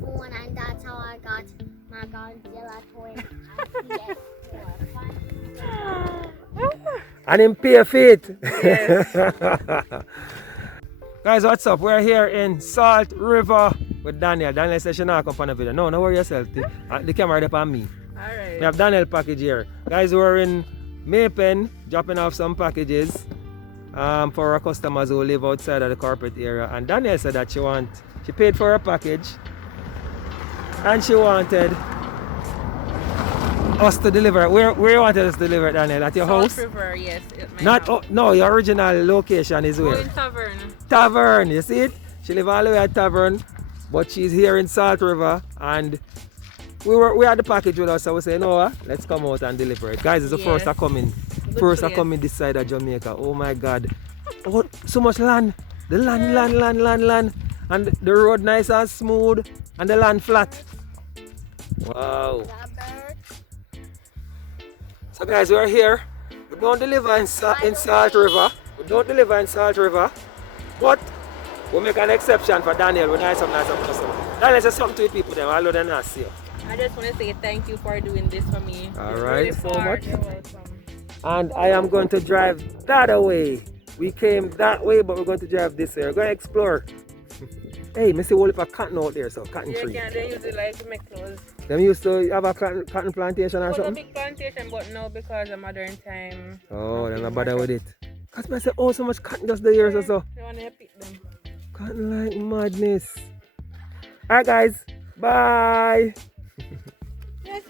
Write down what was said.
phone, and that's how I got my Godzilla toy and PS4. And him pay feet. Yes. Guys, what's up? We're here in Salt River with Daniel. Daniel says she not come for the video. No, worry yourself. The camera is on me. Alright. We have Daniel package here. Guys, we're in Mailpac dropping off some packages for our customers who live outside of the corporate area. And Daniel said that she paid for a package and she wanted us to deliver it. Where you wanted us to deliver it, Daniel? At your house? River, yes. No, your original location is where? in Tavern. Tavern, you see it? She lives all the way at Tavern, but she's here in Salt River, and we had the package with us, so we say, you know what? Let's come out and deliver it. Guys, it's the first I come in. First I come in this side of Jamaica. Oh my God. Oh, so much land. The land. And the road nice and smooth, and the land flat. Wow. So guys, we're here. We don't deliver in Salt River. But we make an exception for Daniel. We nice some customer. Daniel says something to people then. I love them not see you. I just want to say thank you for doing this for me. Alright, It's so really much. You're welcome. And I am going to drive that way. We came that way, but we're going to drive this way. We're going to explore. Hey, I see a whole heap of cotton out there, so cotton tree. They use it like to make clothes. Them used to have a cotton plantation or It was a something? big plantation, but now because of modern time. Oh, they're not bother with it. Because I say, oh, so much cotton just the years or so. They want to pick them. Cotton like madness. Alright guys, bye. Yes,